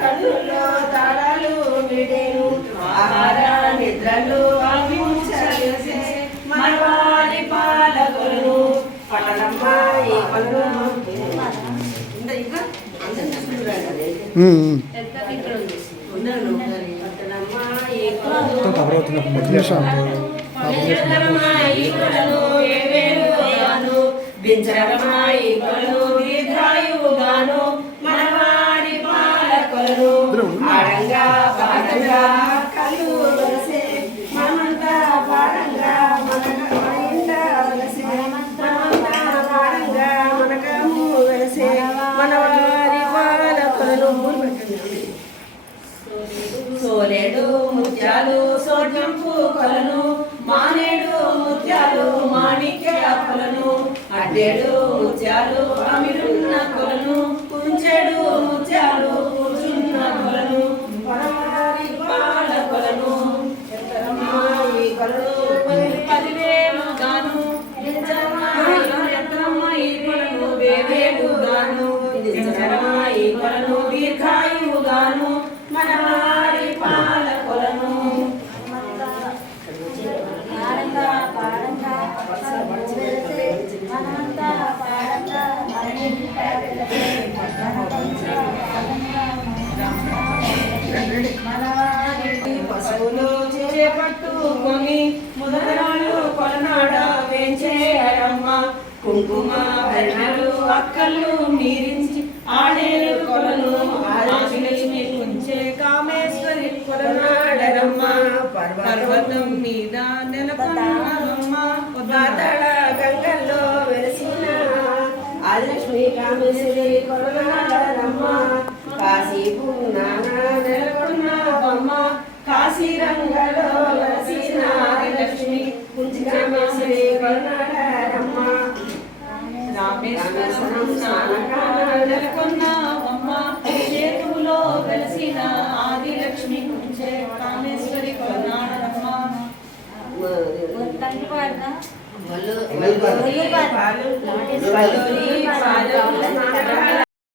కన్నుల్లో తాళాలు విడేను ఆహార నిద్రలు అభిముచలసే మన వారి పాలకులను పట్టణమ్మ ఈ పనులు ఇంకా అందరూ చూసుకుంటున్నారు పట్టణమ్మ ఈ పనులు బించరమాయి కొలను ఏవేలుగాను బించరమాయి కొలను దీర్ఘాయువుగాను మనవారి పాలకొలను. ఆడంగా పాడంగా కలు వలసే మనమంతా పాడంగా మనక మనయింట వలసే మనమంతా పాడంగా మనకము వలసే మనవారి పాలకొలను. సోలేడు ముత్యాలు సోడ్యంపు కొలను అడ్డేడు ముత్యాలు అమిరున్న కొలను పశువులు చేపట్టుకొని ముదరాళ్ళు కొలనాడ వేంచేయరమ్మ కుంకుమ భరణలు అక్కలు మీరించి ఆడేరు కొలను ఆదిలక్ష్మి కుంచే కామేశ్వరి కొలనాడరమ్మ. పర్వతం మీద నెలకొన్నమ్మ కామేశ్వరి కొలనాడరమ్మ కాశీ పున్నాన రామేశ్వరం చేతులో వెలసిన కుంచే కామేశ్వరి పాలు